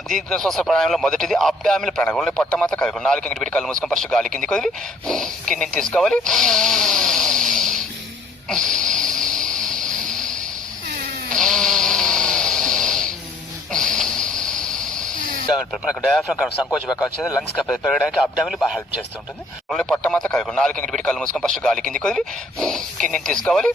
దీర్ఘ శ్వాస ప్రాణాయామంలో మొదటిది అబ్డామినల్ ప్రాణాయామం. పొట్ట మాత్రం కదలకూడదు. నాలుగు కింద పెట్టి కళ్ళు మూసుకొని ఫస్ట్ గాలి కిందికి వదిలి కిందిని తీసుకోవాలి. మనకు డయాఫ్రామ్ సంకోచ వచ్చింది లంగ్స్ పెరగడానికి అబ్డామినల్ బాగా హెల్ప్ చేస్తుంటుంది. పొట్ట మాత్రం కదలకూడదు. నాలుగు కింద పెట్టి కళ్ళు మూసుకొని ఫస్ట్ గాలి కిందికి వదిలి కిందిని తీసుకోవాలి.